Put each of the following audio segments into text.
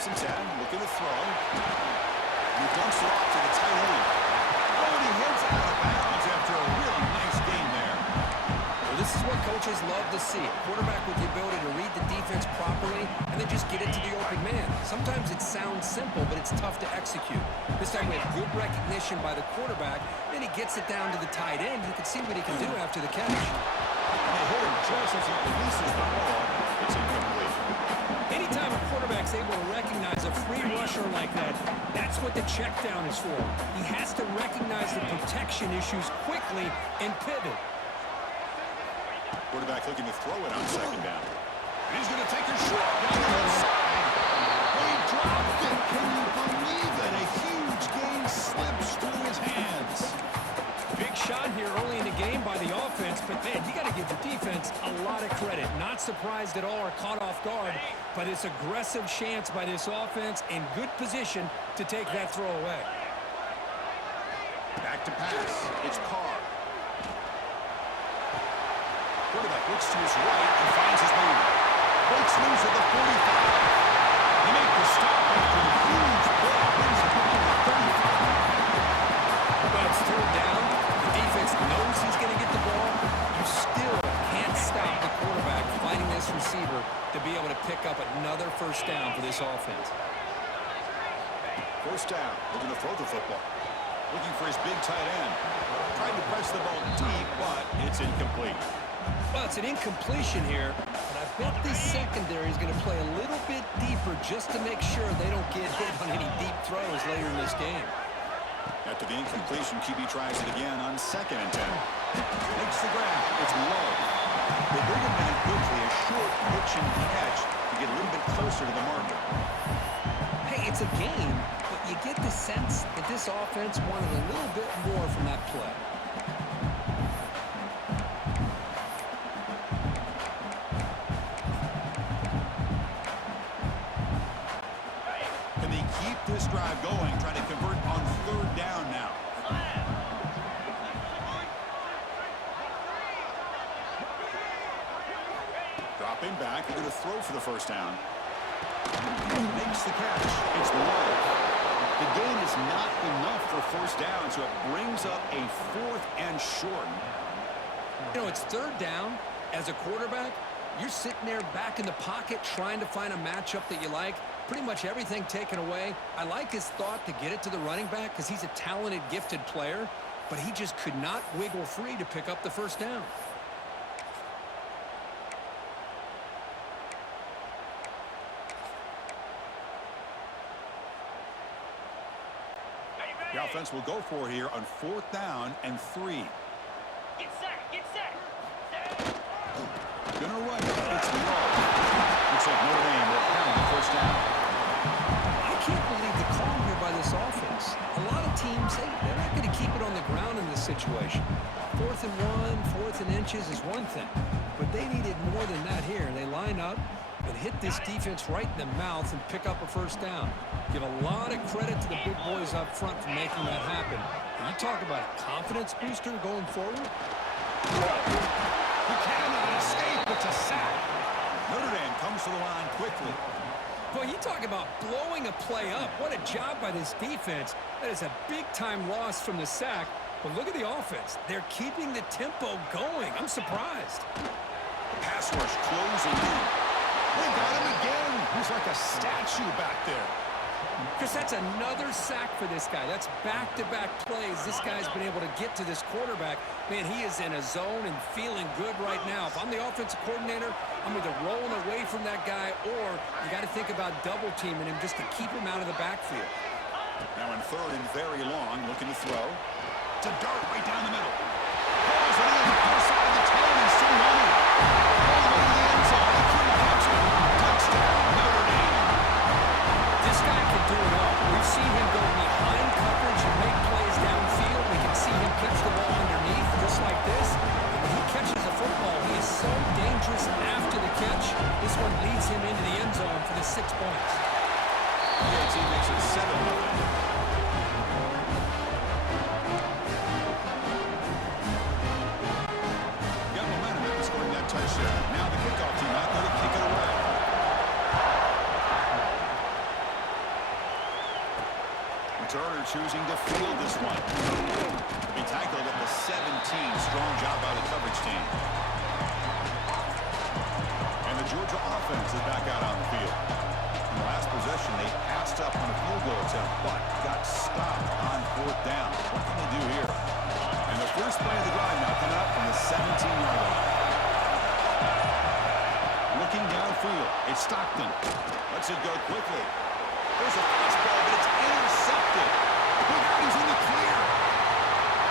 First and 10, looking to throw. And he dumps it off to the tight end. Oh, and he heads out of bounds after a really nice game there. Well, this is what coaches love to see. A quarterback with the ability to read the defense properly and then just get it to the open man. Sometimes it sounds simple, but it's tough to execute. This time we have good recognition by the quarterback. Then he gets it down to the tight end. You can see what he can do after the catch. And they hit him just as he releases the ball. It's incomplete. Anytime a quarterback's able to recognize a free rusher like that, that's what the check down is for. He has to recognize the protection issues quickly and pivot. Quarterback looking to throw it on second down. And he's going to take a shot down the left side. He dropped it. Can you believe it? A huge gain slips through his hands. Big shot here early in the game by the offense, but man, you got to give the defense a lot of credit. Not surprised at all or caught off guard, but it's aggressive chance by this offense in good position to take that throw away. Back to pass. It's Carr. Quarterback looks to his right and finds his man. Breaks loose at the 45. They make the stop after a huge play. Brings it down to 35. But it's third down. The defense knows he's going to get the ball. You still can't stop the quarterback finding this receiver to be able to pick up another first down for this offense. First down. We're going to throw the football. Looking for his big tight end. Tried to press the ball deep, but it's incomplete. Well, it's an incompletion here, but I bet this secondary is going to play a little bit deeper just to make sure they don't get hit on any deep throws later in this game. After the incompletion, QB tries it again on second and 10. Makes the grab. It's low. They bring him in quickly, a short pitch and catch to get a little bit closer to the marker. Hey, it's a game, but you get the sense that this offense wanted a little bit more from that play. Can they keep this drive going, try to convert on third down now? Dropping back, they're going to throw for the first down. Makes the catch. It's low. The gain is not enough for first down, so it brings up a fourth and short. You know, it's third down. As a quarterback, you're sitting there back in the pocket trying to find a matchup that you like. Pretty much everything taken away. I like his thought to get it to the running back because he's a talented, gifted player, but he just could not wiggle free to pick up the first down. The offense will go for it here on fourth down and 3. Get set, get set. Gonna run it. It's low. Looks like Notre Dame will have the first down. I can't believe the call here by this offense. A lot of teams, they're not going to keep it on the ground in this situation. 4th and 1, 4th and inches is one thing, but they needed more than that here. They line up and hit this defense right in the mouth and pick up a first down. Give a lot of credit to the big boys up front for making that happen. And you talk about a confidence booster going forward. He cannot escape. It's a sack. Notre Dame comes to the line quickly. Boy, you talk about blowing a play up. What a job by this defense. That is a big-time loss from the sack. But look at the offense. They're keeping the tempo going. I'm surprised. Pass rush closing in. They got him again. He's like a statue back there. Chris, that's another sack for this guy. That's back-to-back plays. This guy's been able to get to this quarterback. Man, he is in a zone and feeling good right now. If I'm the offensive coordinator, I'm either rolling away from that guy or you got to think about double-teaming him just to keep him out of the backfield. Now in third and very long, looking to throw. It's a dart right down the middle. Pulls it in, outside the 10 and still running. All the way to the end zone. He couldn't catch it. Touchdown, Notre Dame. This guy can do it all. We've seen him go behind coverage and make plays downfield. We can see him catch the ball underneath just like this. And when he catches the football, he is so dangerous after the catch. This one leads him into the end zone for the 6 points. Yeah, team makes it 7-0. Touchdown. Now the kickoff team out there to kick it away. Turner choosing to field this one. He tackled at the 17. Strong job by the coverage team. And the Georgia offense is back out on the field. In the last possession, they passed up on a field goal attempt, but got stopped on fourth down. What can they do here? And the first play of the drive now coming up from the 17-yard line. Looking downfield, it's Stockton. Lets it go quickly. There's a fastball, but it's intercepted. Look out, he's in the clear.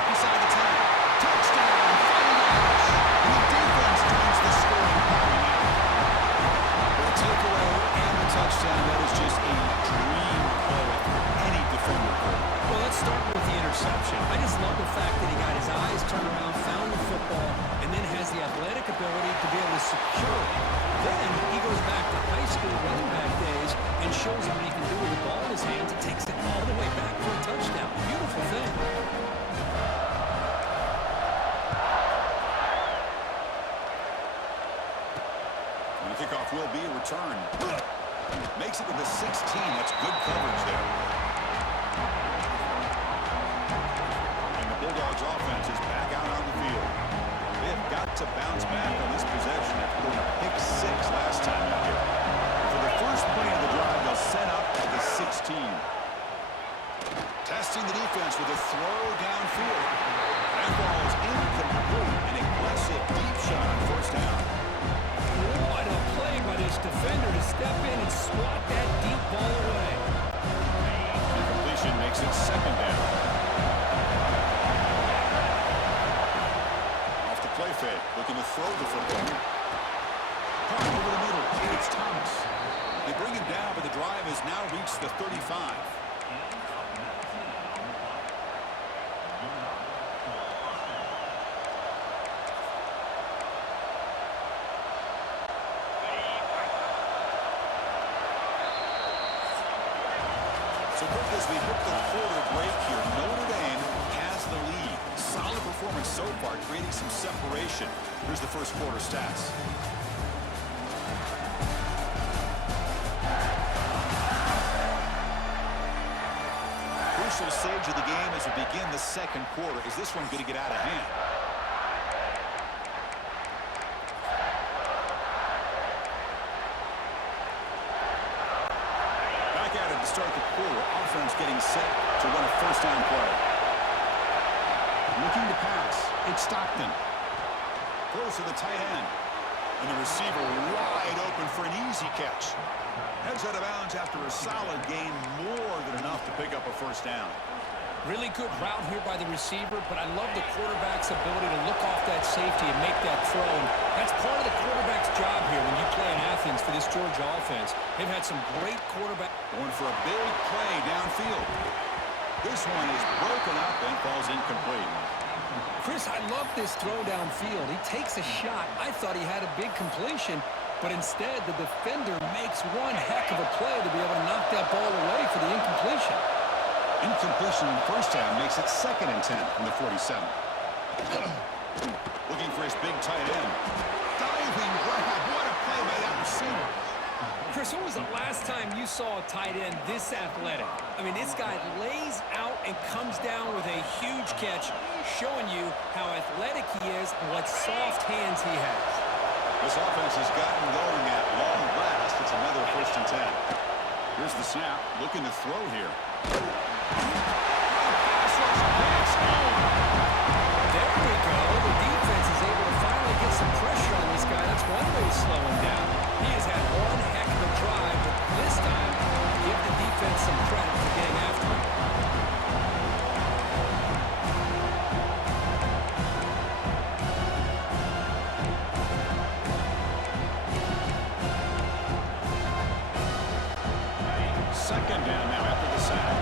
Inside the 10. Touchdown, 5 yards. And the defense turns the scoring power now. For the takeaway and the touchdown, that is just a dream play for any defender. Well, let's start with the interception. I just love the fact that he got his eyes turned around, found the football, and then has the athletic ability to be able to secure it. Then he goes back to high school running back days and shows him what he can do with the ball in his hands and takes it all the way back for a touchdown. Beautiful thing. And the kickoff will be a return. Makes it to the 16. That's good coverage there. And the Bulldogs offense is back out on the field. They've got to bounce back on this possession after going a pick 6 last time out here. For the first play of the drive, they'll set up at the 16. Testing the defense with a throw downfield. That ball is incomplete. An aggressive deep shot on first down. What a play by this defender to step in and swat that deep ball away. Completion makes it second down. Off the play fake, looking to throw the football. Caught over the middle. It's Thomas. They bring him down, but the drive has now reached the 35. So quick as we hit the quarter break here, Notre Dame has the lead. Solid performance so far, creating some separation. Here's the first quarter stats. Crucial stage of the game as we begin the second quarter. Is this one going to get out of hand? Back at it to start the quarter. Offense getting set to run a first down play. Looking to pass. It's Stockton. Throws to the tight end. And the receiver wide open for an easy catch. Heads out of bounds after a solid gain, more than enough to pick up a first down. Really good route here by the receiver, but I love the quarterback's ability to look off that safety and make that throw. And that's part of the quarterback's job here when you play in Athens for this Georgia offense. They've had some great quarterback. Going for a big play downfield. This one is broken up and falls incomplete. Chris, I love this throw downfield. He takes a shot. I thought he had a big completion, but instead the defender makes one heck of a play to be able to knock that ball away for the incompletion. Incompletion in the first half makes it 2nd and 10 from the 47. Looking for his big tight end. Diving grab. What a play by that receiver. Chris, when was the last time you saw a tight end this athletic? I mean, this guy lays out and comes down with a huge catch, showing you how athletic he is and what soft hands he has. This offense has gotten going at long last. It's another 1st and 10. Here's the snap. Looking to throw here. Pass rush. That's home. There we go. The defense is able to finally get some pressure on this guy. That's one way to slow him down. He has had one heck of a drive, but this time, give the defense some credit for getting after him. Second down now after the sack.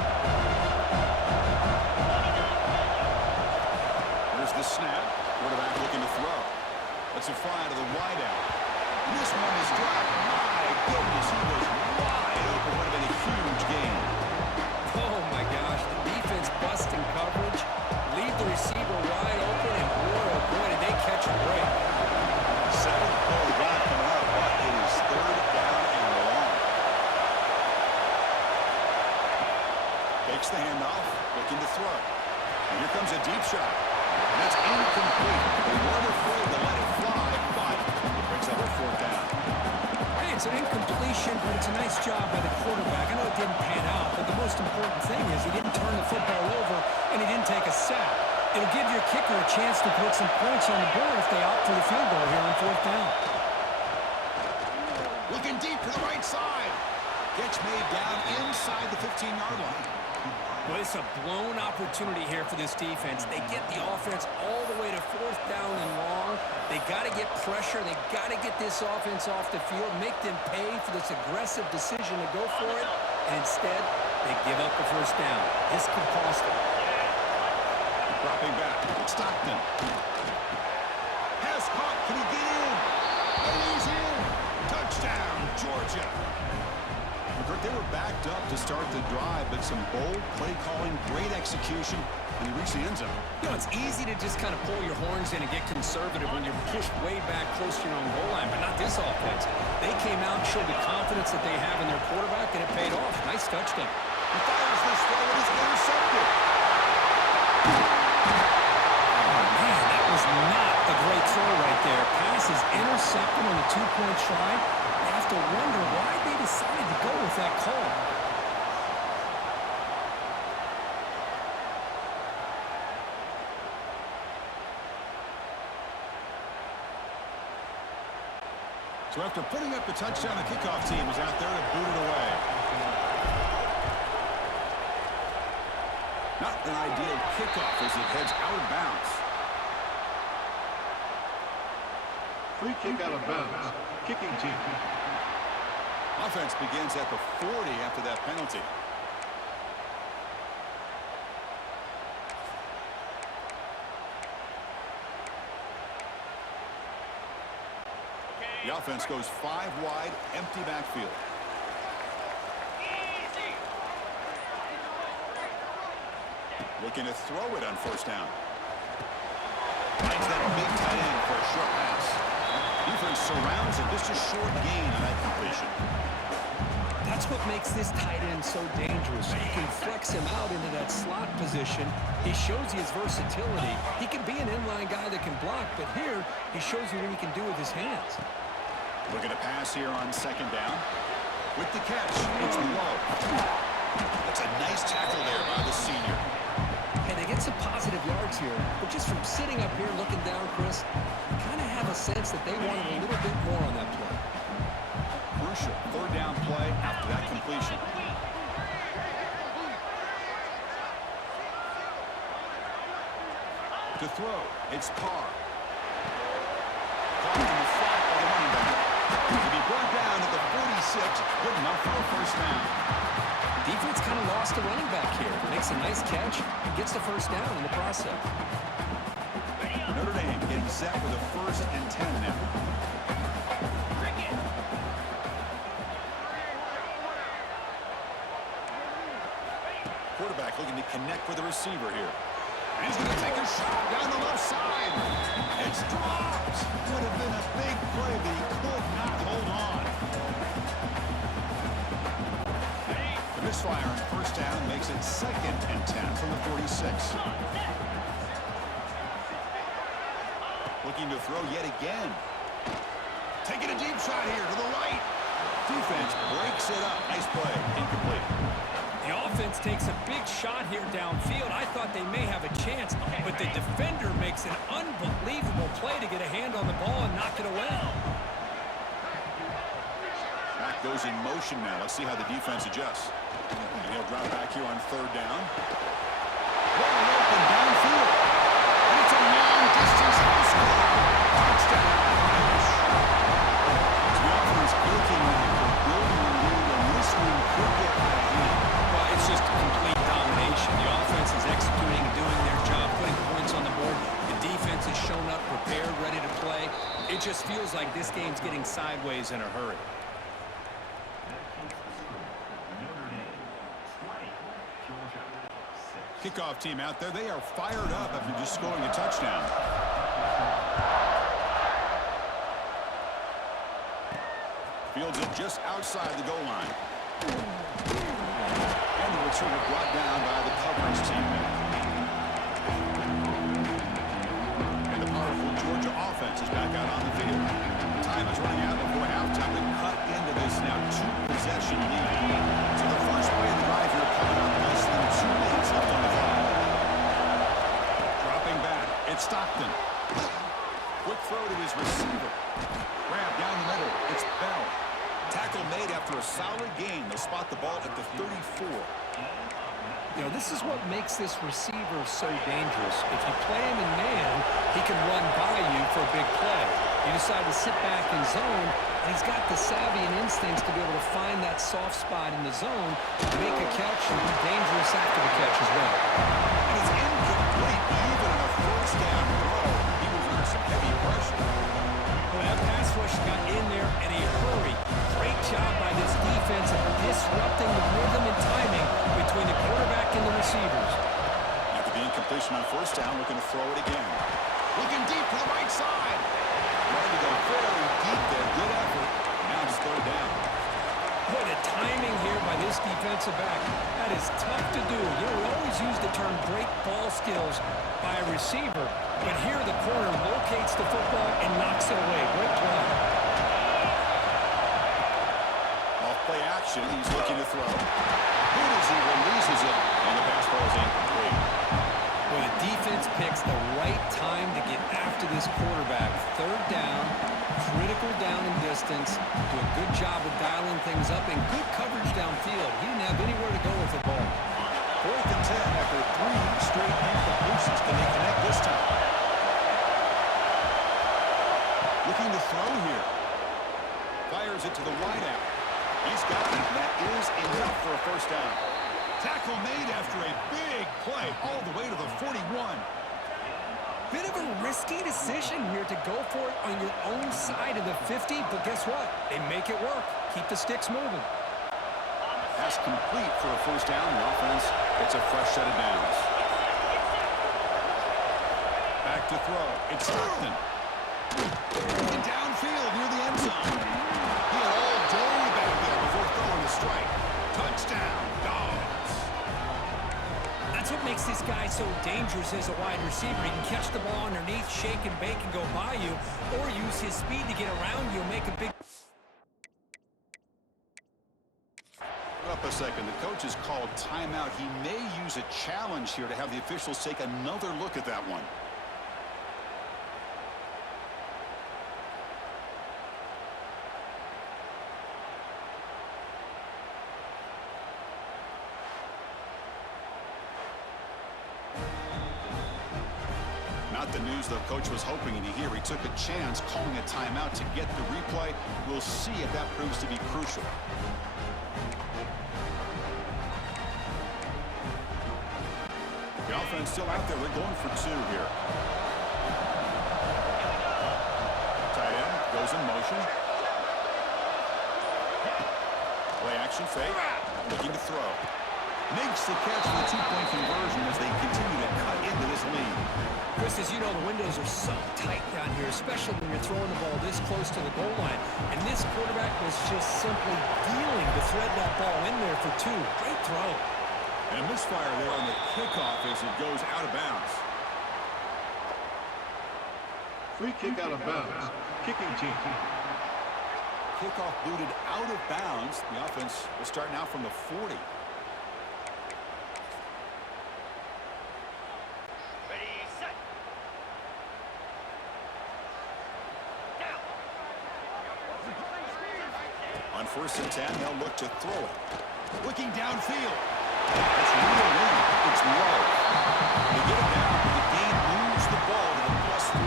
Here's the snap. Quarterback looking to throw. That's a fly to the wideout. This one is dropped. My goodness, he was wide open. Would have been a huge gain. Oh, my gosh. The defense busting coverage. Leave the receiver wide open, and boy, oh boy, did they catch a break. 7th play of the drive coming up, but it is 3rd down and long. Takes the handoff, looking to throw. And here comes a deep shot. And that's incomplete. They weren't afraid to let it fly, but it brings up a fourth down. Hey, it's an incompletion, but it's a nice job by the quarterback. I know it didn't pan out, but the most important thing is he didn't turn the football over and he didn't take a sack. It'll give your kicker a chance to put some points on the board if they opt for the field goal here on fourth down. Looking deep to the right side. Catch made down inside the 15-yard line. Well, it's a blown opportunity here for this defense. They get the offense all the way to fourth down and long. They got to get pressure. They got to get this offense off the field, make them pay for this aggressive decision to go for it. And instead, they give up the first down. This could cost them. Dropping back. Stockton. Pass caught. Can he get in? And he's in. Touchdown, Georgia. They were backed up to start the drive, but some bold play calling, great execution, and he reached the end zone. You know, it's easy to just kind of pull your horns in and get conservative when you're pushed way back close to your own goal line, but not this offense. They came out and showed the confidence that they have in their quarterback, and it paid off. Nice touchdown. He fires this throw, and it's intercepted. Oh, man, that was not a great throw right there. Pass is intercepted on the two-point try. You have to wonder why they decided to go with that call. So after putting up the touchdown, the kickoff team is out there to boot it away. Not an ideal kickoff as it heads out of bounds. Free kick out of bounds. Kicking team. Offense begins at the 40 after that penalty. The offense goes 5 wide, empty backfield. Easy. Looking to throw it on first down. Finds that big tight end for a short pass. Defense surrounds it. Just a short gain on that completion. That's what makes this tight end so dangerous. You can flex him out into that slot position. He shows you his versatility. He can be an inline guy that can block, but here he shows you what he can do with his hands. Looking to pass here on second down. With the catch, it's low. That's a nice tackle there by the senior. Hey, they get some positive yards here, but just from sitting up here looking down, Chris, you kind of have a sense that they wanted a little bit more on that play. Crucial third down play after that completion. To throw, it's Carr. Caught in the flat by the running back. To be brought down at the 46, good enough for a first down. Defense kind of lost the running back here. Makes a nice catch, gets the first down in the process. Notre Dame getting set for the 1st and 10 now. Quarterback looking to connect with the receiver here. And he's going to take a shot down the left side. It's dropped. Would have been a big play, but he could not hold on. The misfire on first down makes it 2nd and 10 from the 46. Looking to throw yet again. Taking a deep shot here to the right. Defense breaks it up. Nice play. Incomplete. The offense takes a big shot here downfield. I thought they may have a chance, but the defender makes an unbelievable play to get a hand on the ball and knock it away. Back goes in motion now. Let's see how the defense adjusts. And he'll drop back here on third down. Wide open downfield. And it's a long-distance high score. Touchdown, Irish. So the offense looking like they're building a lead, and this one could get out of hand. Well, it's just complete domination. The offense is executing and doing their job, putting points on the board. The defense has shown up, prepared, ready to play. It just feels like this game's getting sideways in a hurry. Kickoff team out there. They are fired up after just scoring a touchdown. Fields it just outside the goal line. And the two were brought down by the coverage team. And the powerful Georgia offense is back out on the field. Time is running out before halftime to cut into this now two-possession lead. So the first play of the drive here coming up less than 2 minutes left on the clock. Dropping back, it's Stockton. Quick throw to his receiver. Grab down the middle, it's Bell. Tackle made after a solid gain. They'll spot the ball at the 34. You know, this is what makes this receiver so dangerous. If you play him in man, he can run by you for a big play. You decide to sit back in zone, and he's got the savvy and instincts to be able to find that soft spot in the zone, make a catch, and be dangerous after the catch as well. And it's incomplete even on a first down throw. He was under some heavy pressure. Well, that pass rush got in there in a hurry. Great job by this defense of disrupting the rhythm and timing between the quarterback and the receivers. After the incompletion on first down, looking to throw it again. Looking deep to the right side. Trying to go very deep there. Good effort. Now it's third down. Boy, the timing here by this defensive back, that is tough to do. You know, we always use the term great ball skills by a receiver, but here the corner locates the football and knocks it away. Great play. Off play action, he's looking to throw. Who does he releases it, and the pass ball is incomplete. Well, the defense picks the right time to get after this quarterback. Third down, critical down in distance, do a good job of dialing things up, and good coverage downfield. He didn't have anywhere to go with the ball. 4th and 10 after 3 straight incompletions. Can they connect this time? Looking to throw here. Fires it to the wideout. He's got it. That is enough for a first down. Tackle made after a big play all the way to the 41. Bit of a risky decision here to go for it on your own side of the 50, but guess what? They make it work. Keep the sticks moving. Pass complete for a first down. The offense gets a fresh set of downs. Back to throw. It's Stockton. And downfield near the end zone. He had all day back there before throwing the strike. Touchdown, Dogs. That's what makes this guy so dangerous as a wide receiver. He can catch the ball underneath, shake and bake and go by you, or use his speed to get around you and make a big... Up a second. The coach has called timeout. He may use a challenge here to have the officials take another look at that one. Not the news the coach was hoping to hear. He took a chance calling a timeout to get the replay. We'll see if that proves to be crucial. The offense still out there. They're going for 2 here. Tight end goes in motion. Play action fake. Looking to throw. Makes the catch for the 2-point conversion as they continue to cut into this lead. Chris, as you know, the windows are so tight down here, especially when you're throwing the ball this close to the goal line. And this quarterback was just simply dealing to thread that ball in there for 2. Great throw. And a misfire there on the kickoff as it goes out of bounds. Free kick out of bounds. Kicking team. Kickoff booted out of bounds. The offense will start now from the 40. Ready, set. Down. On 1st and 10, they'll look to throw it. Looking downfield. It's real in. It's low. They get it down, but the game moves the ball to the +40.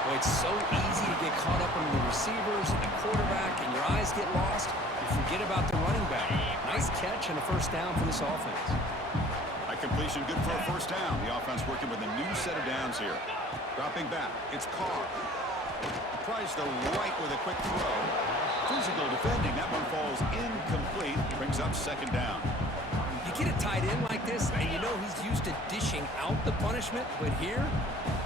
Well, it's so easy to get caught up in the receivers and the quarterback, and your eyes get lost. You forget about the running back. Nice catch and a first down for this offense. A completion good for a first down. The offense working with a new set of downs here. Dropping back. It's Carr. Tries the right with a quick throw. Physical defending. That one falls incomplete. Brings up 2nd down. You get a tight end like this, and you know he's used to dishing out the punishment, but here,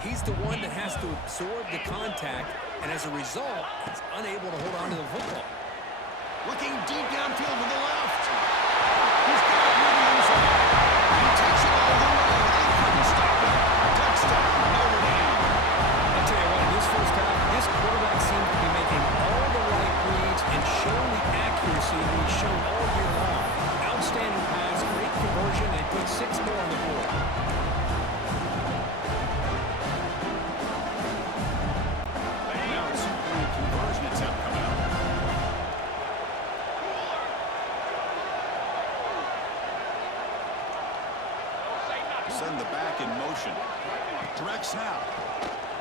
he's the one that has to absorb the contact, and as a result, he's unable to hold on to the football. Looking deep downfield with the left. He's got Send the back in motion. Direct snap.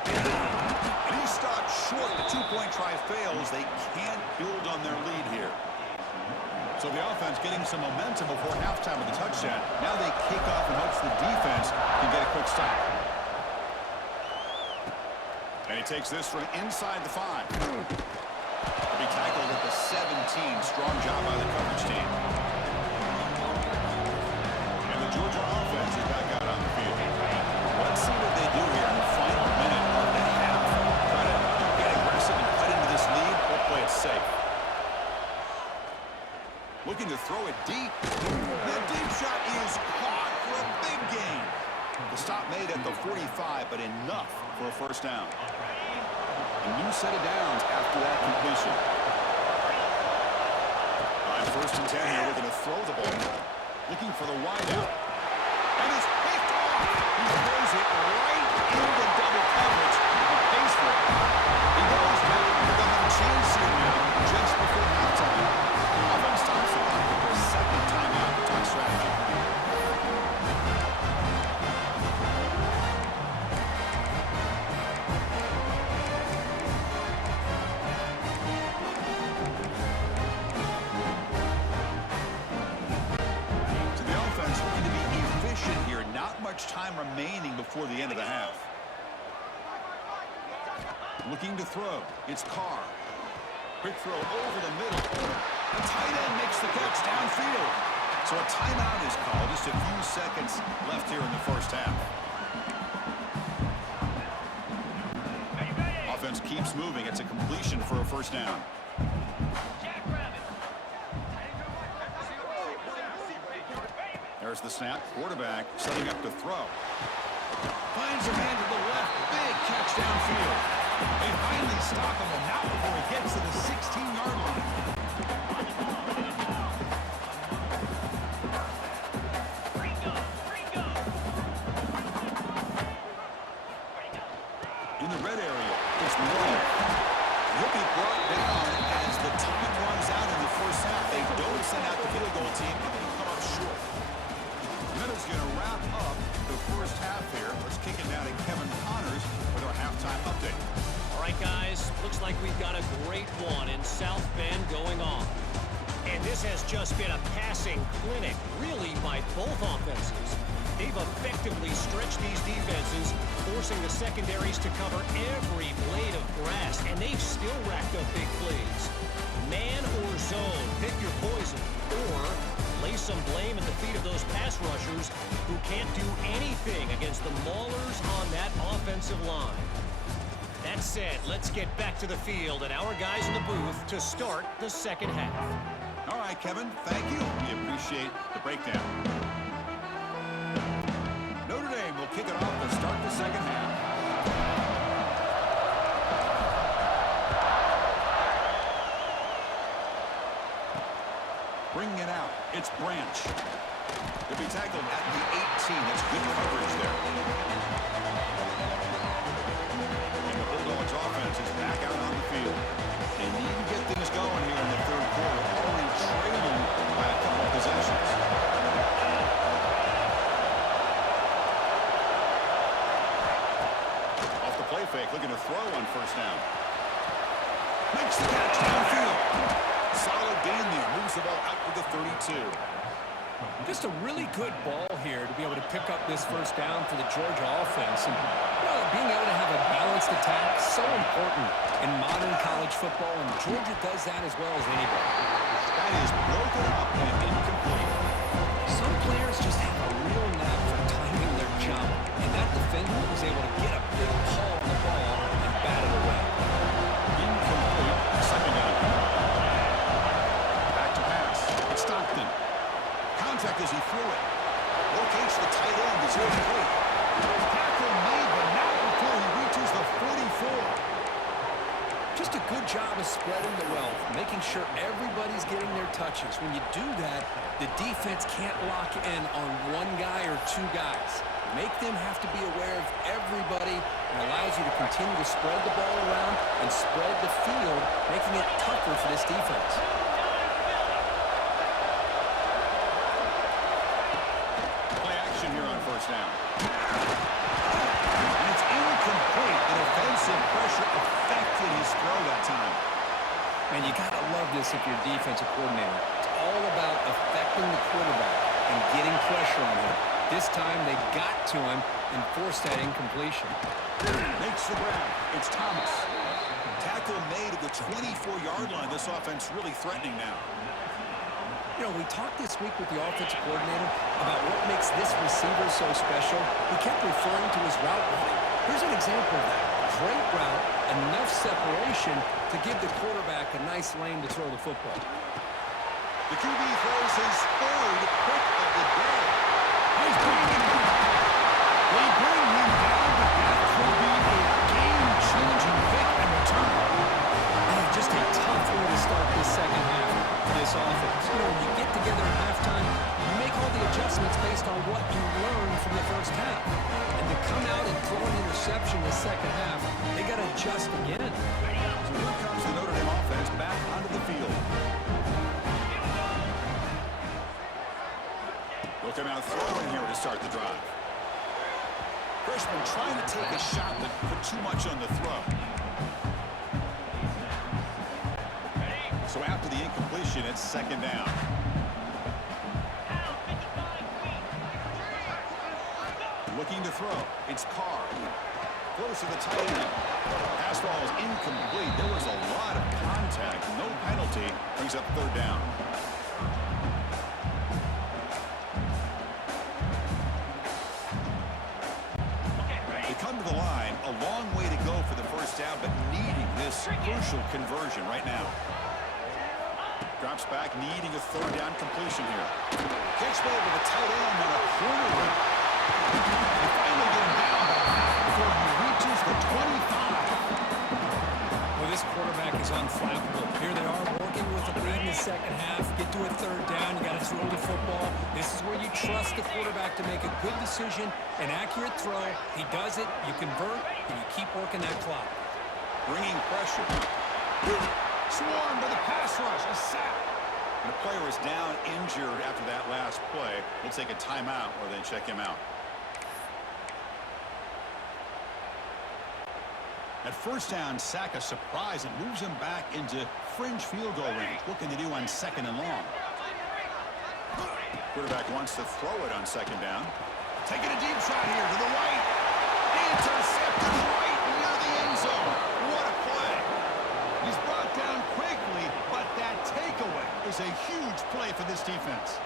And he's stopped short. The two-point try fails. They can't build on their lead here. So the offense getting some momentum before halftime with the touchdown. Now they kick off and hopes the defense can get a quick stop. And he takes this from inside the 5. To be tackled at the 17. Strong job by the coverage team. And the Georgia offense is back out on the field. Let's see what they do here in the final minute of the half. Try to get aggressive and cut into this lead or play it safe. Looking to throw it deep. The deep shot is caught for a big gain. The stop made at the 45, but enough for a first down. A new set of downs after that completion. All right, 1st and 10 here, looking to throw the ball. Looking for the wideout. And it's picked off. He throws it right into double coverage and pays for it. He goes down. They'll have a chance here now just before halftime. Offense stops the clock with their 2nd timeout to talk strategy. So the offense looking to be efficient here. Not much time remaining before the end of the half. Looking to throw. It's Carr. Quick throw over the middle. The tight end makes the catch downfield. So a timeout is called. Just a few seconds left here in the first half. Offense keeps moving. It's a completion for a first down. There's the snap. Quarterback setting up to throw. Finds a man to the left. Big catch downfield. They finally stop him, and not before he gets to the 16-yard line. In the red area, it's Miller. He'll be brought down as the time runs out in the first half. They don't send out the field goal team, and they come up short. Miller's going to wrap up the first half here. Let's kick it down to Kevin Connors with our halftime update. All right, guys, looks like we've got a great one in South Bend going on. And this has just been a passing clinic, really, by both offenses. They've effectively stretched these defenses, forcing the secondaries to cover every blade of grass, and they've still racked up big plays. Man or zone, pick your poison, or lay some blame at the feet of those pass rushers who can't do anything against the maulers on that offensive line. That said, let's get back to the field and our guys in the booth to start the second half. All right, Kevin, thank you. We appreciate the breakdown. Notre Dame will kick it off to start the second half. Bringing it out, it's Branch. He'll be tackled at the 18. That's good coverage there. And the Bulldogs offense is back out on the field. They need to get things going here in the third quarter, already trailing by a couple of possessions. Off the play fake, looking to throw on first down. Makes the catch downfield. Solid gain there. Moves the ball out to the 32. Just a really good ball here to be able to pick up this first down for the Georgia offense. And, being able to have a balanced attack is so important in modern college football, and Georgia does that as well as anybody. That is broken up and incomplete. Some players just have a real knack for timing their jump, and that defender was able to get a big pull on the ball and bat it away. Incomplete. Second down. Back to pass. It's Stockton. Contact as he threw it. Locates the tight end. It's incomplete. Tackle made, but not before he reaches the 44. Just a good job of spreading the wealth, making sure everybody's getting their touches. When you do that, the defense can't lock in on one guy or two guys. Make them have to be aware of everybody, and allows you to continue to spread the ball around and spread the field, making it tougher for this defense. Play action here on first down. And it's incomplete. The defensive pressure affected his throw that time. Man, you got to love this if you're a defensive coordinator. It's all about affecting the quarterback and getting pressure on him. This time they got to him and forced that incompletion. Makes the grab. It's Thomas. Tackle made at the 24-yard line. This offense really threatening now. You know, we talked this week with the offensive coordinator about what makes this receiver so special. He kept referring to his route running. Here's an example of that. Great route, enough separation to give the quarterback a nice lane to throw the football. The QB throws his third pick of the day. He's bringing it back. They bring him down, but that could be a game-changing pick in return. Man, just a tough way to start this second half for this offense. You know, when you get together at halftime, you make all the adjustments based on what you learned from the first half. And to come out and throw an interception in the second half, they got to adjust again. So here comes the Notre Dame offense back onto the field. They'll come out throwing here to start the drive. Freshman trying to take a shot, but put too much on the throw. So after the incompletion, it's second down. Looking to throw. It's Carr. Close to the tight end. Pass ball is incomplete. There was a lot of contact. No penalty. Brings up third down. They come to the line. A long way to go for the first down, but needing this crucial conversion right now. Drops back, needing a third down completion here. Catch ball to the tight end on a corner route. They finally get him down before he reaches the 25. Well, this quarterback is unflappable. Here they are working with a lead in the second half. Get to a third down. You got to throw the football. This is where you trust the quarterback to make a good decision, an accurate throw. He does it, you convert, and you keep working that clock. Bringing pressure. Swarmed by the pass rush. A sack. And the player is down injured after that last play. We'll take a timeout or then check him out. At first down, sack a surprise and moves him back into fringe field goal range. What can they do on second and long? Quarterback wants to throw it on second down. Taking a deep shot here to the right. Intercepted right near the end zone. What a play. He's brought down quickly, but that takeaway is a huge play for this defense.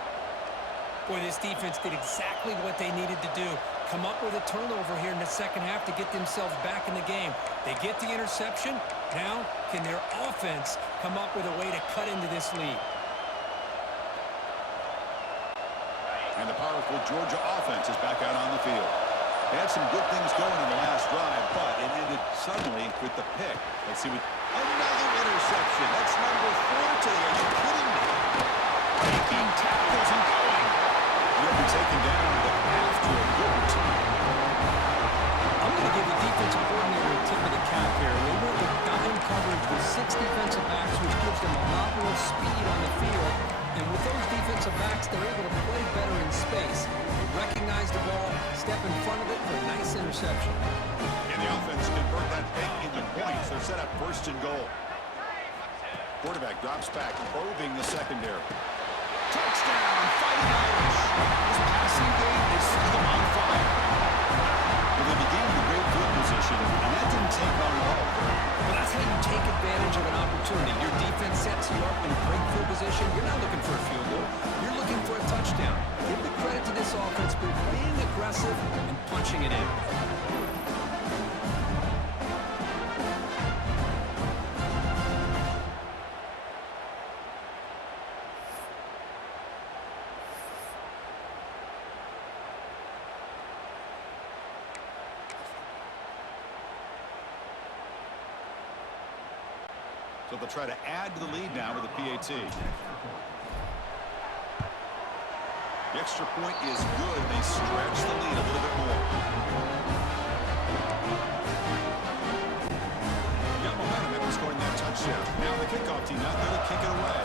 Boy, this defense did exactly what they needed to do. Come up with a turnover here in the second half to get themselves back in the game. They get the interception. Now, can their offense come up with a way to cut into this lead? And the powerful Georgia offense is back out on the field. They had some good things going in the last drive, but it ended suddenly with the pick. Let's see what... Another interception. That's number 4 today. Are you kidding me? Breaking tackles and going. He'll be taken down, but after a good return. I'm going to give the defensive coordinator a tip of the cap here. They went with dime coverage with 6 defensive backs, which gives them a lot more speed on the field. And with those defensive backs, they're able to play better in space. They recognize the ball, step in front of it for a nice interception. And the offense convert that pick into points. They're set up first and goal. Quarterback drops back, probing the secondary. Touchdown, Fighting Irish. This passing game is set them on fire. Well, they began in a great field position, and that didn't take long at all. Well, that's how you take advantage of an opportunity. Your defense sets you up in a great field position. You're not looking for a field goal. You're looking for a touchdown. Give the credit to this offense for being aggressive and punching it in. So they'll try to add to the lead now with a PAT. The extra point is good. They stretch the lead a little bit more. Got momentum after scoring that touchdown. Now the kickoff team out there to kick it away.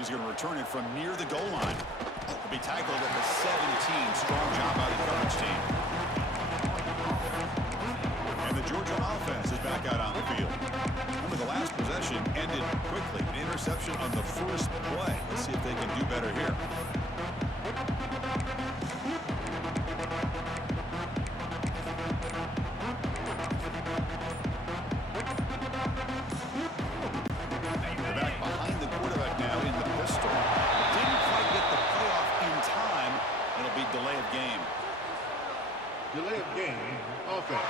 He's going to return it from near the goal line. He'll be tackled at the 17. Strong job by the coverage team. And the Georgia offense is back out on the field. Remember, the last possession ended quickly. An interception on the first play. Let's see if they can do better here. They're back behind the quarterback now in the pistol. Didn't quite get the playoff in time. It'll be delay of game. Delay of game, offense.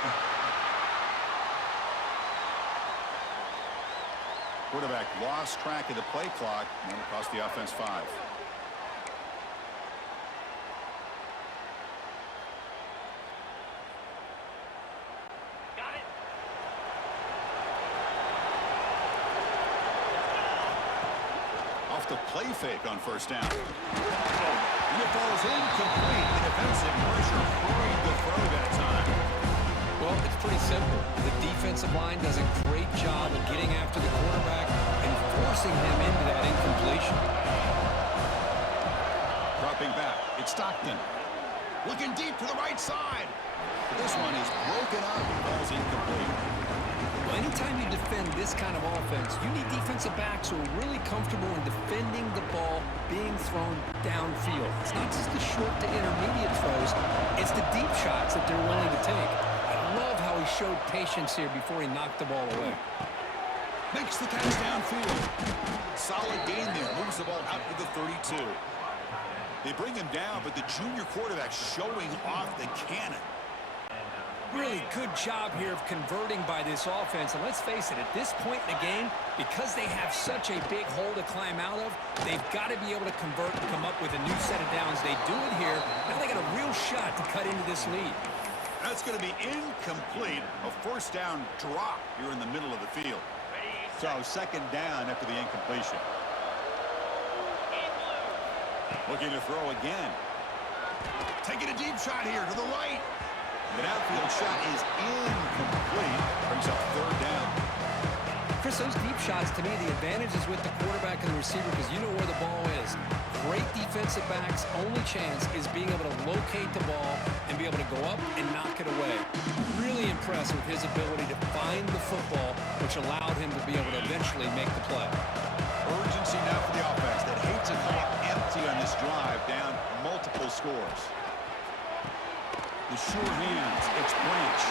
Quarterback lost track of the play clock, and it cost the offense 5. Got it. Off the play fake on first down. And it falls incomplete. The defensive pressure hurried the throw that time. Well, it's pretty simple. The defensive line does a great job of getting after the quarterback and forcing him into that incompletion. Dropping back, it's Stockton. Looking deep to the right side. This one is broken up. Falls incomplete. Well, anytime you defend this kind of offense, you need defensive backs who are really comfortable in defending the ball being thrown downfield. It's not just the short to intermediate throws, it's the deep shots that they're willing to take. I love how he showed patience here before he knocked the ball away. Makes the catch downfield. Solid gain there. Moves the ball out to the 32. They bring him down, but the junior quarterback showing off the cannon. Really good job here of converting by this offense. And let's face it, at this point in the game, because they have such a big hole to climb out of, they've got to be able to convert and come up with a new set of downs. They do it here. Now they got a real shot to cut into this lead. That's going to be incomplete. A first down drop here in the middle of the field. So second down after the incompletion. Looking to throw again. Taking a deep shot here to the right. The outfield shot is incomplete. Brings up third down. Chris, those deep shots, to me, the advantage is with the quarterback and the receiver because you know where the ball is. Great defensive backs' only chance is being able to locate the ball and be able to go up and knock it away. Really impressed with his ability to find the football, which allowed him to be able to eventually make the play. Urgency now for the offense that hates to come up empty on this drive, down multiple scores. The sure hands, it's Branch.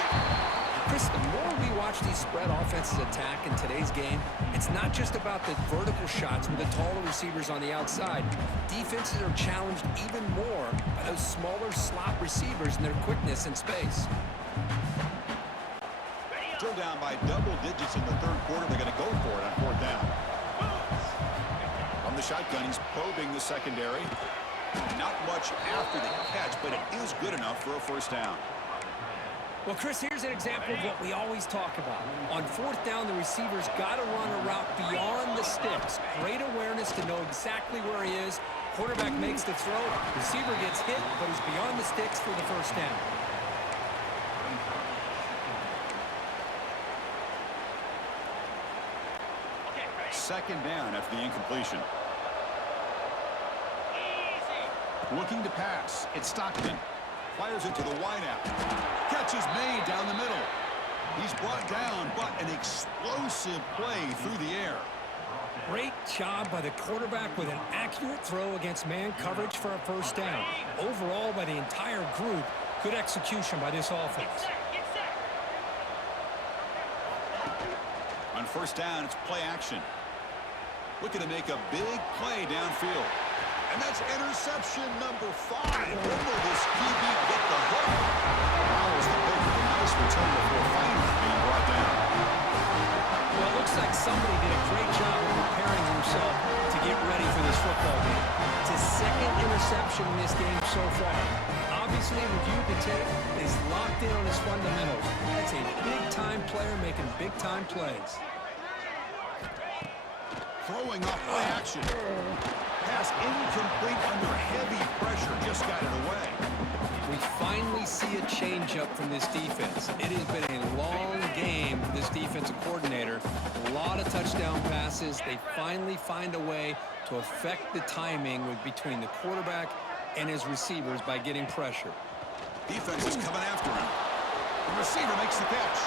Chris, the more we watch these spread offenses attack in today's game, it's not just about the vertical shots with the taller receivers on the outside. Defenses are challenged even more by those smaller slot receivers and their quickness in space. Still down by double digits in the third quarter. They're going to go for it on fourth down. From the shotgun, he's probing the secondary. Not much after the catch, but it is good enough for a first down. Well, Chris, here's an example of what we always talk about. On fourth down, the receiver's got to run a route beyond the sticks. Great awareness to know exactly where he is. Quarterback makes the throw. Receiver gets hit, but he's beyond the sticks for the first down. Second down after the incompletion. Looking to pass. It's Stockton. Fires it to the wideout. Catch is made down the middle. He's brought down, but an explosive play through the air. Great job by the quarterback with an accurate throw against man coverage for a first down. Overall, by the entire group, good execution by this offense. On first down, it's play action. Looking to make a big play downfield. And that's interception number 5. When will this QB get the hook? Powers the pick with a nice return before finally being brought down. Well, it looks like somebody did a great job of preparing himself to get ready for this football game. It's his second interception in this game so far. Obviously, reviewed the tape, is locked in on his fundamentals. That's a big-time player making big-time plays. Throwing off play action. Pass incomplete under heavy pressure. Just got it away. We finally see a change-up from this defense. It has been a long game for this defensive coordinator. A lot of touchdown passes. They finally find a way to affect the timing between the quarterback and his receivers by getting pressure. Defense is coming after him. The receiver makes the catch.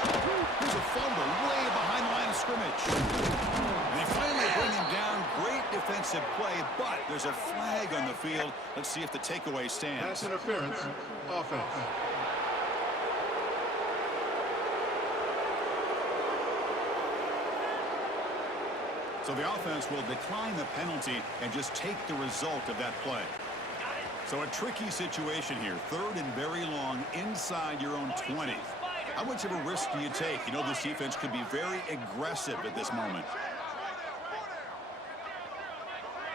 Here's a fumble way behind the line of scrimmage. And they finally bring him down. Great defensive play, but there's a flag on the field. Let's see if the takeaway stands. Pass interference. Offense. So the offense will decline the penalty and just take the result of that play. So a tricky situation here. 3rd and very long inside your own 20. How much of a risk do you take? You know this defense could be very aggressive at this moment.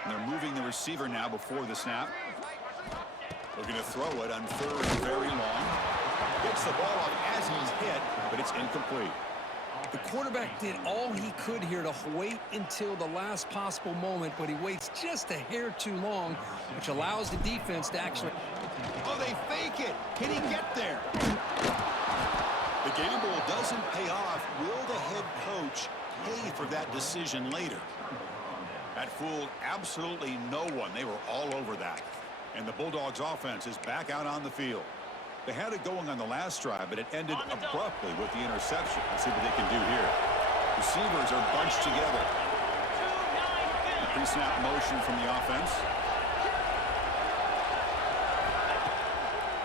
And they're moving the receiver now before the snap. Looking to throw it on 3rd and very long. Gets the ball off as he's hit, but it's incomplete. The quarterback did all he could here to wait until the last possible moment, but he waits just a hair too long, which allows the defense to actually... Oh, they fake it. Can he get there? The gamble doesn't pay off. Will the head coach pay for that decision later? That fooled absolutely no one. They were all over that. And the Bulldogs offense is back out on the field. They had it going on the last drive, but it ended abruptly with the interception. Let's see what they can do here. Receivers are bunched together. The pre-snap motion from the offense.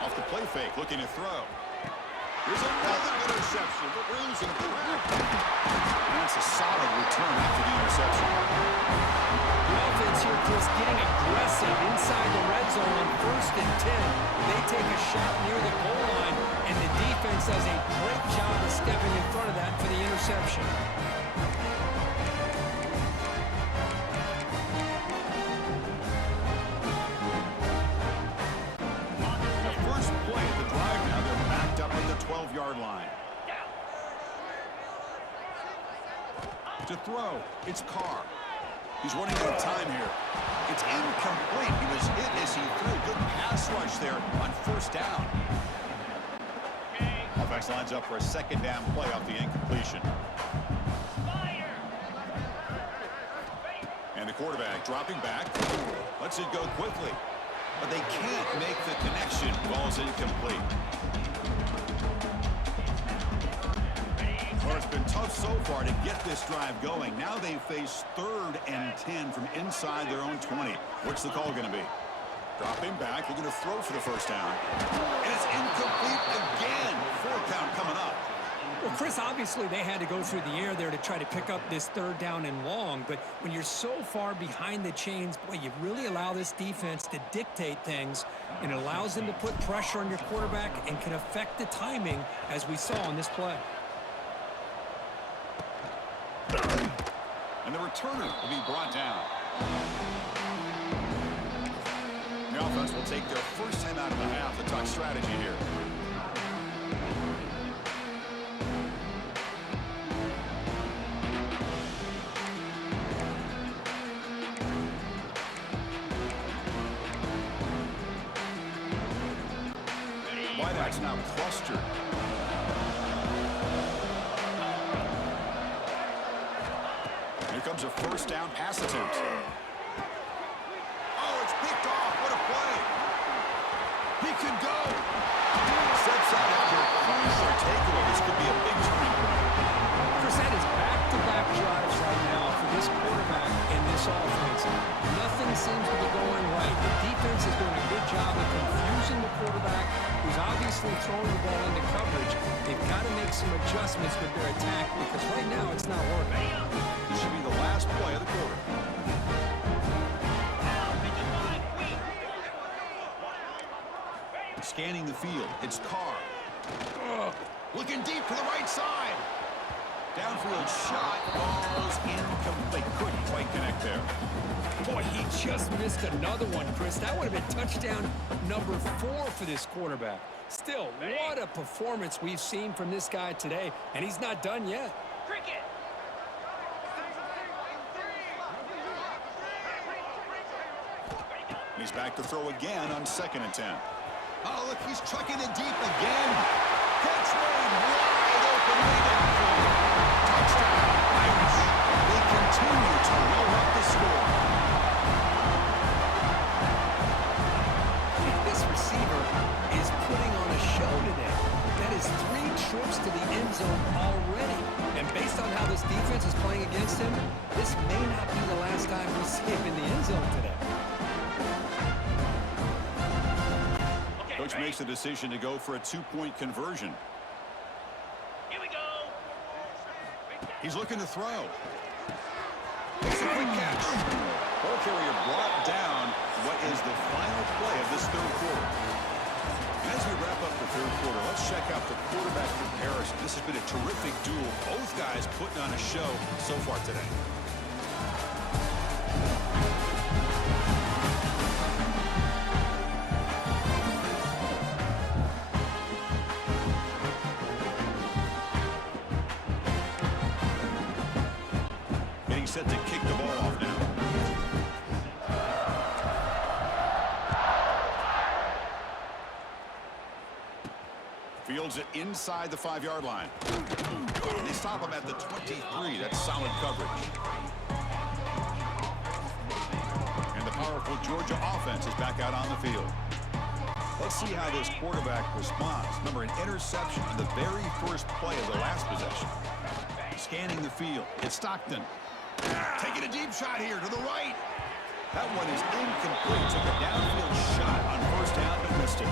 Off the play fake, looking to throw. Here's another interception. The rings and crack. That's a solid return after the interception. The offense here, Chris, getting aggressive inside the red zone on 1st and 10. They take a shot near the goal line, and the defense does a great job of stepping in front of that for the interception. The first play of the drive now, they're backed up at the 12-yard line. To throw, it's Carr. He's running out of time here. It's incomplete. He was hit as he threw. Good pass rush there on 1st down. Offense lines up for a 2nd down play off the incompletion. And the quarterback dropping back. Lets it go quickly. But they can't make the connection. Ball's incomplete. Well, it's been tough so far to get this drive going. Now they face 3rd and 10 from inside their own 20. What's the call going to be? Dropping back. They're going to throw for the 1st down. And it's incomplete again. 4 count coming up. Well, Chris, obviously they had to go through the air there to try to pick up this 3rd down and long, but when you're so far behind the chains, boy, you really allow this defense to dictate things, and it allows them to put pressure on your quarterback and can affect the timing, as we saw on this play. And the returner will be brought down. The offense will take their first time out of the half to talk strategy here. Wideouts now clustered. Here comes a 1st down pass attempt. Oh, it's picked off. What a play. He could go. Steps out after a crucial takeaway. This could be a big turning point. Chris, that is back-to-back drives right now for this quarterback and this offense. Nothing seems to be going right. The defense is doing a good job of confusing the quarterback, who's obviously throwing the ball into coverage. They've got to make some adjustments with their attack because right now it's not working. This should be the last play of the quarter. Scanning the field, it's Carr. Looking deep to the right side. Downfield shot, falls incomplete. Couldn't quite connect there. Boy, he just missed another one, Chris. That would have been touchdown number 4 for this quarterback. Still, what a performance we've seen from this guy today, and he's not done yet. Cricket. He's back to throw again on 2nd and 10. Oh, look, he's trucking it deep again. Catch made wide rapidly downfield. Touchdown, Irish. They continue to roll up the score. This receiver is putting on a show today. That is 3 trips to the end zone already. And based on how this defense is playing against him, this may not be the last time we see him in the end zone today. Okay, Coach makes the decision to go for a 2-point conversion. Here we go. He's looking to throw. It's a quick catch. Ball carrier brought down what is the final play of this third quarter. As we wrap up the third quarter, let's check out the quarterback comparison. This has been a terrific duel. Both guys putting on a show so far today. Getting set to kick the ball off now. Fields it inside the 5-yard line. They stop him at the 23. That's solid coverage. And the powerful Georgia offense is back out on the field. Let's see how this quarterback responds. Remember, an interception on the very first play of the last possession. Scanning the field. It's Stockton. Taking a deep shot here to the right. That one is incomplete. Took a downfield shot on first down, but missed it.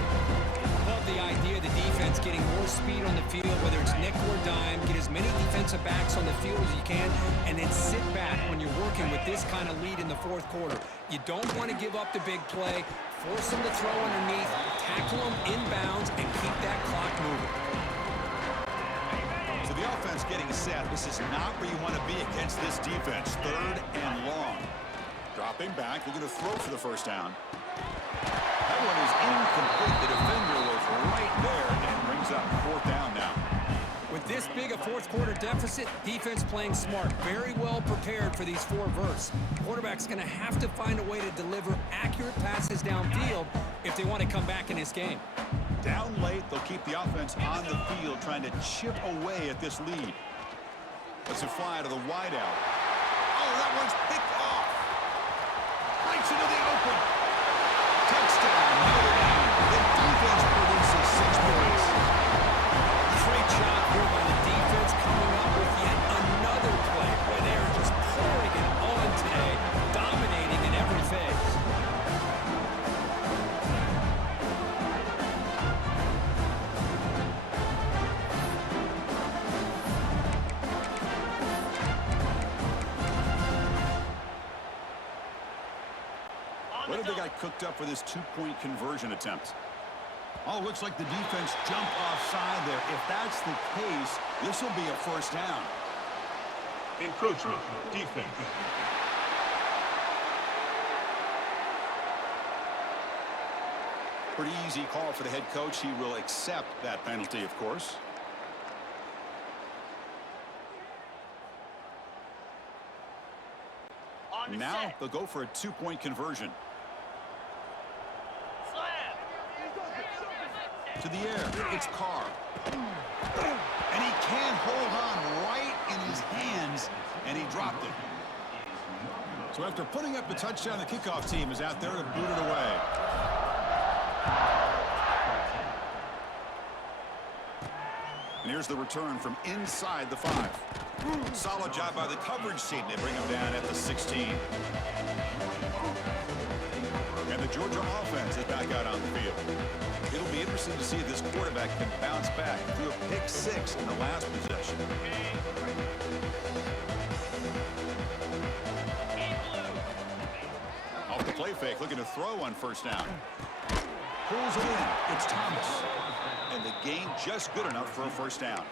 Love the idea of the defense getting more speed on the field, whether it's nickel or dime. Get as many defensive backs on the field as you can, and then sit back when you're working with this kind of lead in the fourth quarter. You don't want to give up the big play. Force them to throw underneath, tackle them inbounds, and keep that clock moving. So the offense getting set. This is not where you want to be against this defense. 3rd and long. Dropping back, looking to throw for the first down. That one is incomplete. The defender was right there and brings up 4th down now. With this big a fourth quarter deficit, defense playing smart, very well prepared for these 4 verts. Quarterback's going to have to find a way to deliver accurate passes downfield if they want to come back in this game. Down late, they'll keep the offense on the field trying to chip away at this lead. Let's fly to the wideout. Oh, that one's picked off. Breaks into the open. Touchdown, Notre Dame. The defense produces 6 points. Great job here by the defense coming up with yet another play where they are just pouring it on today, dominating in every phase. What have they got cooked up for this 2-point conversion attempt? Oh, looks like the defense jumped offside there. If that's the case, this will be a first down. Encroachment. Defense. Pretty easy call for the head coach. He will accept that penalty, of course. On the Now set. they'll go for a 2-point conversion. Slam. To the air, it's Carr. And he can't hold on right in his hands, and he dropped it. So after putting up the touchdown, the kickoff team is out there to boot it away. And here's the return from inside the 5. Solid job by the coverage team. They bring him down at the 16. And the Georgia offense is back out on the field. It'll be interesting to see if this quarterback can bounce back through a pick 6 in the last possession. Off the play fake, looking to throw on first down. Pulls it in. It's Thomas. And the game just good enough for a first down.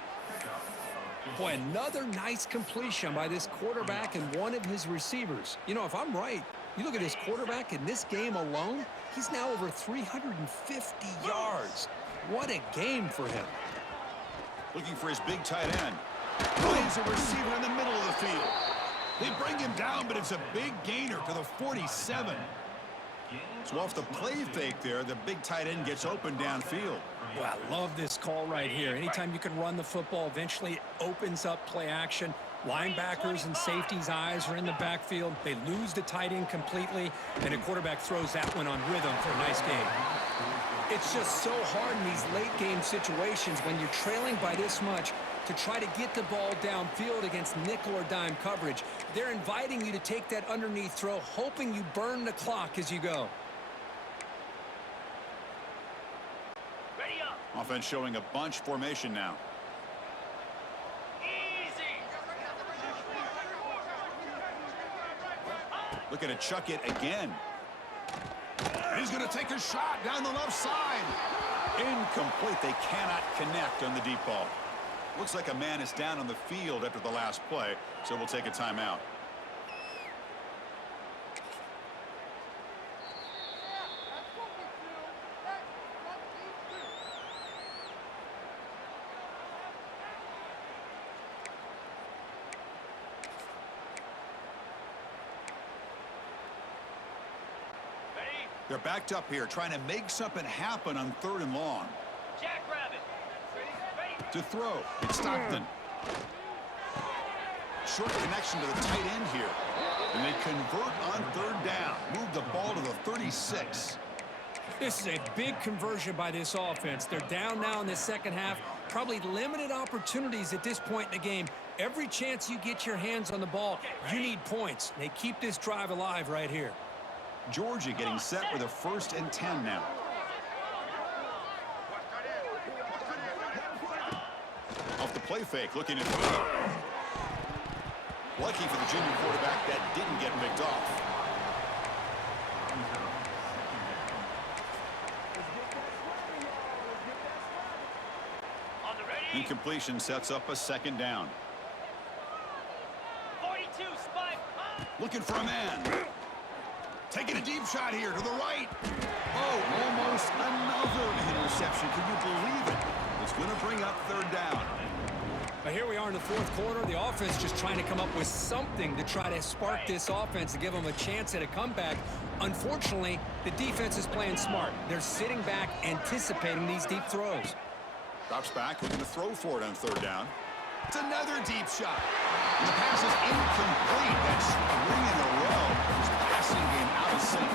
Boy, another nice completion by this quarterback and one of his receivers. You know, if I'm right, you look at this quarterback in this game alone, he's now over 350 yards. What a game for him. Looking for his big tight end. Finds a receiver in the middle of the field. They bring him down, but it's a big gainer to the 47. So off the play fake there, the big tight end gets open downfield. Well, I love this call right here. Anytime you can run the football, eventually it opens up play action. Linebackers and safeties' eyes are in the backfield. They lose the tight end completely, and a quarterback throws that one on rhythm for a nice game. It's just so hard in these late-game situations when you're trailing by this much to try to get the ball downfield against nickel or dime coverage. They're inviting you to take that underneath throw, hoping you burn the clock as you go. Ready up. Offense showing a bunch formation now. Easy. Looking to chuck it again. He's going to take a shot down the left side. Incomplete. They cannot connect on the deep ball. Looks like a man is down on the field after the last play, so we'll take a timeout. They're backed up here, trying to make something happen on 3rd and long. Jackrabbit. Ready. To throw, it's Stockton. Short connection to the tight end here. And they convert on 3rd down. Move the ball to the 36. This is a big conversion by this offense. They're down now in the second half. Probably limited opportunities at this point in the game. Every chance you get your hands on the ball, you need points. They keep this drive alive right here. Georgia getting set for the 1st and 10 now. Off the play fake, looking to throw. Lucky for the junior quarterback, that didn't get picked off. On the ready. Incompletion sets up a 2nd down. 42 spike. Looking for a man. Taking a deep shot here to the right. Oh, almost another interception. Can you believe it? It's going to bring up 3rd down. But here we are in the 4th quarter. The offense just trying to come up with something to try to spark this offense and give them a chance at a comeback. Unfortunately, the defense is playing smart. They're sitting back, anticipating these deep throws. Drops back, looking to throw for it on 3rd down. It's another deep shot. And the pass is incomplete. That's 3 in a row. His passing game out of sync.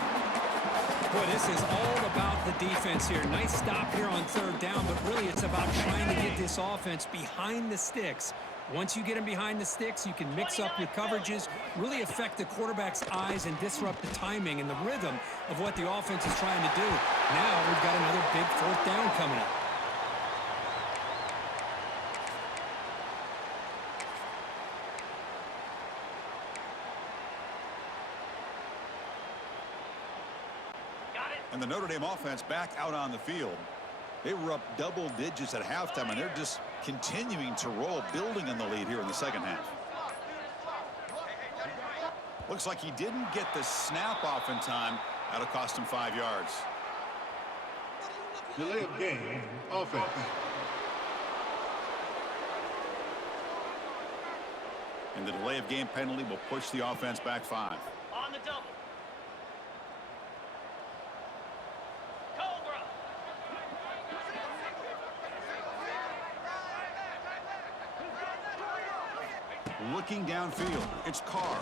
Boy, this is all about the defense here. Nice stop here on 3rd down, but really it's about trying to get this offense behind the sticks. Once you get them behind the sticks, you can mix up your coverages, really affect the quarterback's eyes and disrupt the timing and the rhythm of what the offense is trying to do. Now we've got another big 4th down coming up. And the Notre Dame offense back out on the field. They were up double digits at halftime, and they're just continuing to roll, building on the lead here in the 2nd half. Looks like he didn't get the snap off in time. That'll cost him 5 yards. Delay of game, offense. And the delay of game penalty will push the offense back 5. On the double. Cobra. Looking downfield, it's Carr.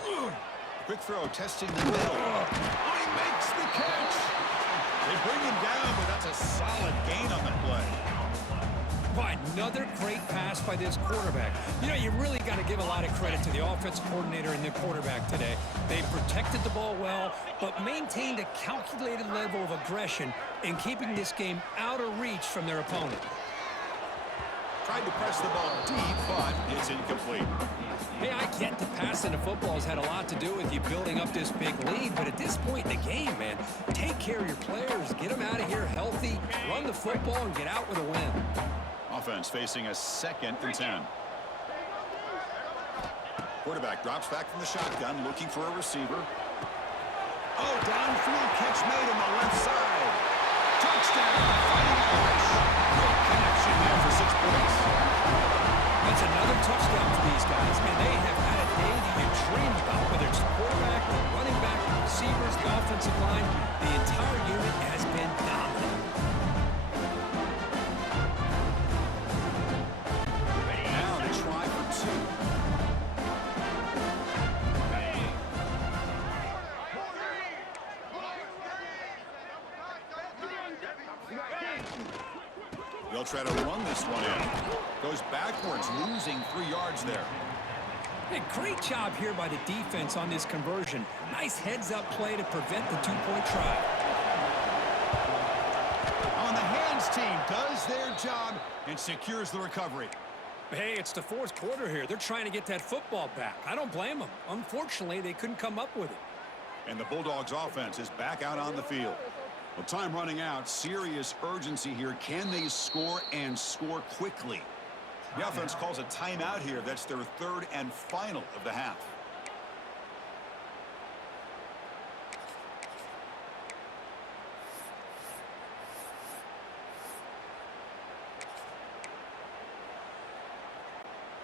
Quick throw, testing the middle. Oh, he makes the catch. They bring him down, but that's a solid gain on the play. Boy, another great pass by this quarterback. You know, you really got to give a lot of credit to the offensive coordinator and the quarterback today. They protected the ball well, but maintained a calculated level of aggression in keeping this game out of reach from their opponent. Tried to press the ball deep, but it's incomplete. Hey, I get the passing of football has had a lot to do with you building up this big lead, but at this point in the game, man, take care of your players, get them out of here healthy, run the football, and get out with a win. Offense facing a 2nd and 10. Quarterback drops back from the shotgun, looking for a receiver. Oh, downfield catch made on the left side. Touchdown, Fighting Irish. Good connection there for 6 points. That's another touchdown for these guys. Man, they have had a day that you dream about, whether it's the quarterback, the running back, the receivers, the offensive line. The entire unit has been dominant. Now they try for two. They'll try to run this one in. Goes backwards, losing 3 yards there. Hey, great job here by the defense on this conversion. Nice heads-up play to prevent the two-point try. On the hands team does their job and secures the recovery. Hey, it's the fourth quarter here. They're trying to get that football back. I don't blame them. Unfortunately, they couldn't come up with it. And the Bulldogs offense is back out on the field. Well, time running out. Serious urgency here. Can they score and score quickly? The offense calls a timeout here. That's their third and final of the half.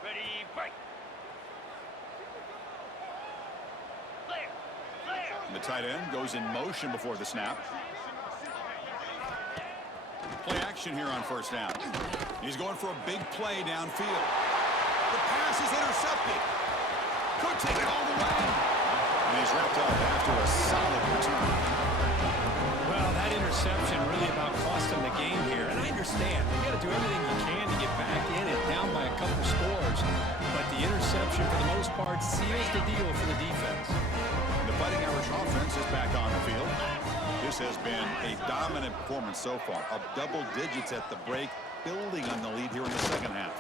Ready, break. Clear. Clear. And the tight end goes in motion before the snap. Play action here on first down. He's going for a big play downfield. The pass is intercepted. Could take it all the way. And he's wrapped up after a solid return. Well, that interception really about cost them the game here. And I understand. You got to do everything you can to get back in it, down by a couple scores. But the interception, for the most part, seals the deal for the defense. The Fighting Irish offense is back on the field. This has been a dominant performance so far. Up double digits at the break, building on the lead here in the second half.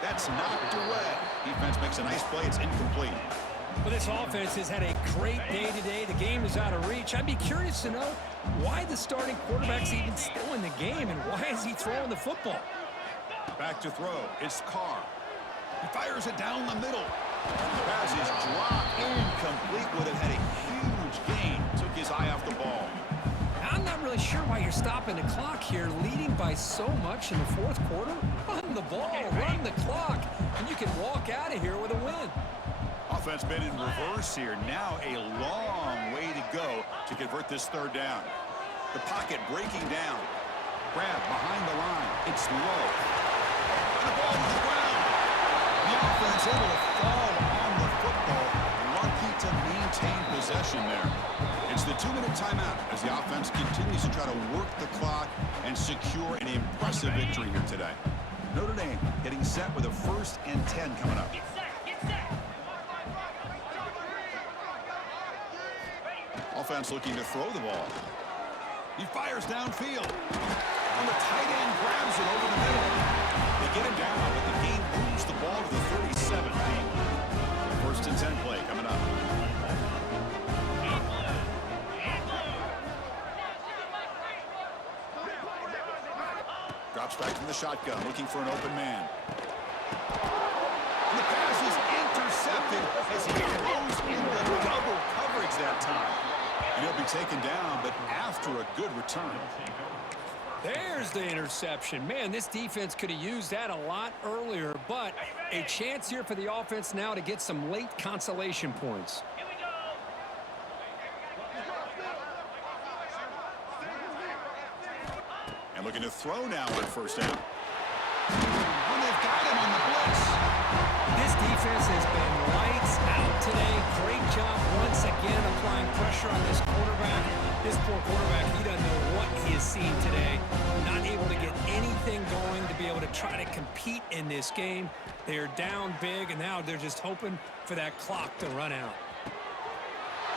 That's knocked away. Defense makes a nice play. It's incomplete. Well, this offense has had a great day today. The game is out of reach. I'd be curious to know why the starting quarterback's even still in the game and why is he throwing the football? Back to throw. It's Carr. He fires it down the middle. The pass is dropped. Incomplete. Would have had a huge gain. Took his eye off the ball. I'm not really sure why you're stopping the clock here, leading by so much in the fourth quarter. Run the ball, run the clock, and you can walk out of here with a win. Offense been in reverse here. Now a long way to go to convert this third down. The pocket breaking down. Grab behind the line. It's low. And the ball to the ground. The offense able to fall on the football. Lucky to maintain possession there. It's the 2-minute timeout as the offense continues to try to work the clock and secure an impressive victory here today. Notre Dame getting set with a 1st and 10 coming up. Get set. Get set. Offense looking to throw the ball. He fires downfield. And the tight end grabs it over the middle. They get him down, but the game moves the ball to the 37. 1st and 10 play coming up. Drops back from the shotgun, looking for an open man. And the pass is intercepted as he throws into double coverage that time. And he'll be taken down, but after a good return. There's the interception. Man, this defense could have used that a lot earlier, but a chance here for the offense now to get some late consolation points. Here we go. And looking to throw now on first down. And they've got him on the blitz. This defense has been lights out today. Great job once again applying pressure on this quarterback. This poor quarterback, he doesn't know what he has seen today. Not able to get anything going to be able to try to compete in this game. They're down big, and now they're just hoping for that clock to run out.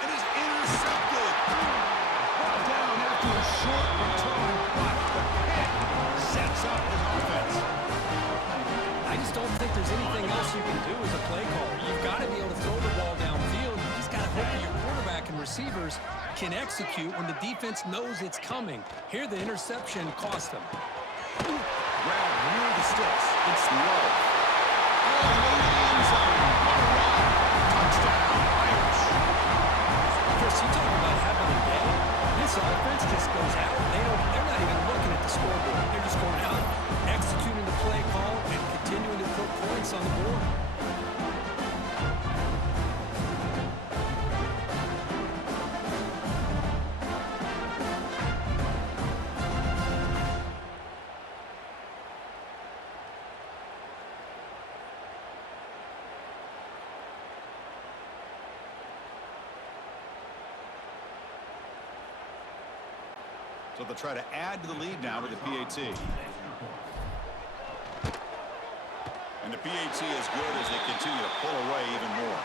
And he's intercepted. Brought down after a short return, but the pick sets up his offense. I just don't think there's anything else you can do as a play caller. You've got to be able to throw the ball downfield. You just got to hope that your quarterback and receivers can execute when the defense knows it's coming. Here, the interception cost them. Grab near the sticks. It's low. All the way to the end zone. What a run. Touchdown, Irish. Chris, you talk about having a day. This offense just goes out. They're not even looking at the scoreboard. They're just going out, executing the play call, and continuing to put points on the board. So they'll try to add to the lead now with the PAT. And the PAT is good as they continue to pull away even more.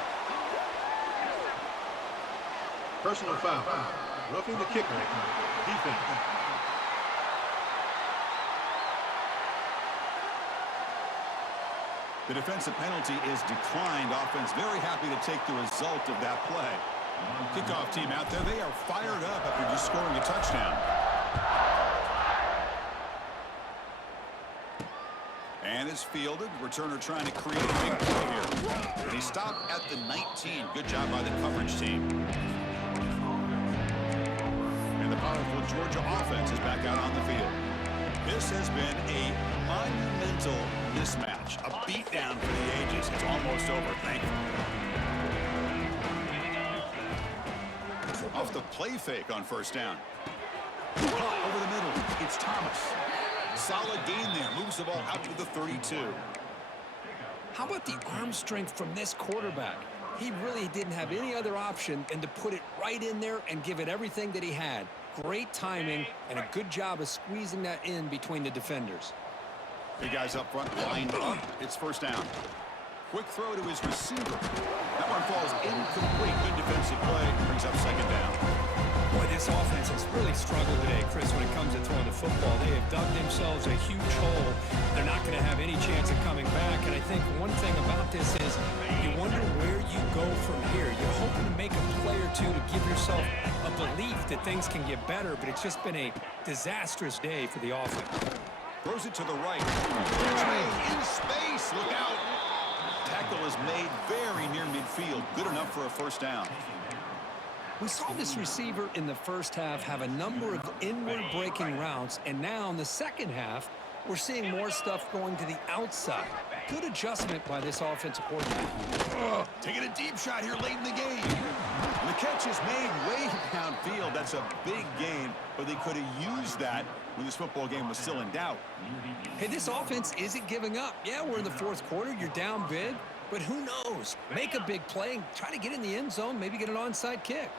Personal foul. Roughing the kicker. Defense. The defensive penalty is declined. Offense very happy to take the result of that play. Kickoff team out there, they are fired up after just scoring a touchdown. And it's fielded. Returner trying to create a big play here. And he stopped at the 19. Good job by the coverage team. And the powerful Georgia offense is back out on the field. This has been a monumental mismatch, a beatdown for the ages. It's almost over, thankfully. Off the play fake on first down. Caught over the middle. It's Thomas. Solid gain there. Moves the ball out to the 32. How about the arm strength from this quarterback? He really didn't have any other option than to put it right in there and give it everything that he had. Great timing and a good job of squeezing that in between the defenders. Big guys up front lined up. It's first down. Quick throw to his receiver. That one falls incomplete. Good defensive play. Brings up second down. Boy, this offense has really struggled today, Chris, when it comes to throwing the football. They have dug themselves a huge hole. They're not going to have any chance of coming back. And I think one thing about this is you wonder where you go from here. You're hoping to make a play or two to give yourself a belief that things can get better, but it's just been a disastrous day for the offense. Throws it to the right. Catch made in space. Look out. Tackle is made very near midfield. Good enough for a first down. We saw this receiver in the first half have a number of inward breaking routes, and now in the second half, we're seeing more stuff going to the outside. Good adjustment by this offensive coordinator. Taking a deep shot here late in the game. And the catch is made way downfield. That's a big gain, but they could have used that when this football game was still in doubt. Hey, this offense isn't giving up. Yeah, we're in the fourth quarter. You're down big, but who knows? Make a big play and try to get in the end zone, maybe get an onside kick.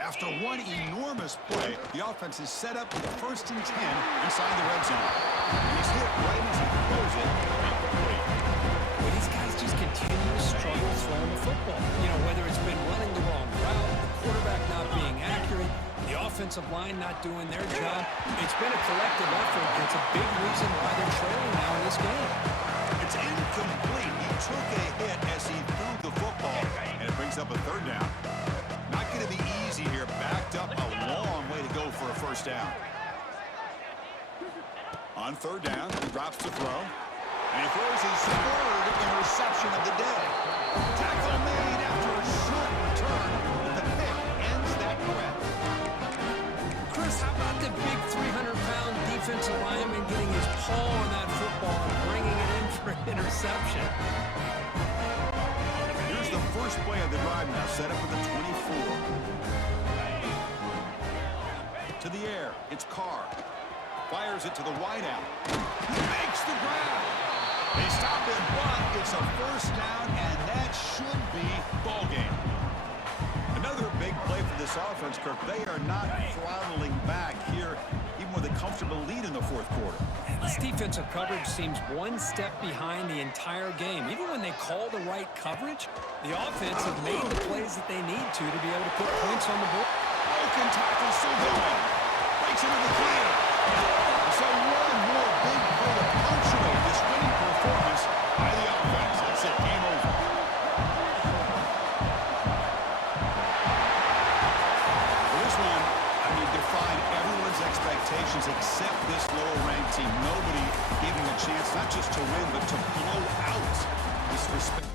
After one enormous play, the offense is set up with 1st and 10 inside the red zone. And he's hit right as he throws it. Incomplete. Well, these guys just continue to struggle throwing the football. You know, whether it's been running the wrong route, the quarterback not being accurate, the offensive line not doing their job. It's been a collective effort, and it's a big reason why they're trailing now in this game. It's incomplete. He took a hit as he threw the football, and it brings up a third down. Not going to be easy here. Backed up a long way to go for a first down. On third down, he drops to throw. And he throws his third interception of the day. Tackle made after a short return. And the pick ends that threat. Chris, how about the big 300-pound defensive lineman getting his paw on that football and bringing it in for an interception? Here's the first play of the drive now, set up for the 24. To the air, it's Carr. Fires it to the wideout. He makes the grab. They stop him, but it's a first down, and that should be ball game. Another big play for this offense, Kirk. They are not throttling back here, even with a comfortable lead in the fourth quarter. This defensive coverage seems one step behind the entire game. Even when they call the right coverage, the offense have made the plays that they need to be able to put points on the board. Broken tackle still going. Breaks into the clear. So one more big play to punctuate this winning performance by the offense. That's it. Game over. For this one, I mean, defied everyone's expectations except this lower-ranked team. Nobody gave him a chance not just to win, but to blow out this respect.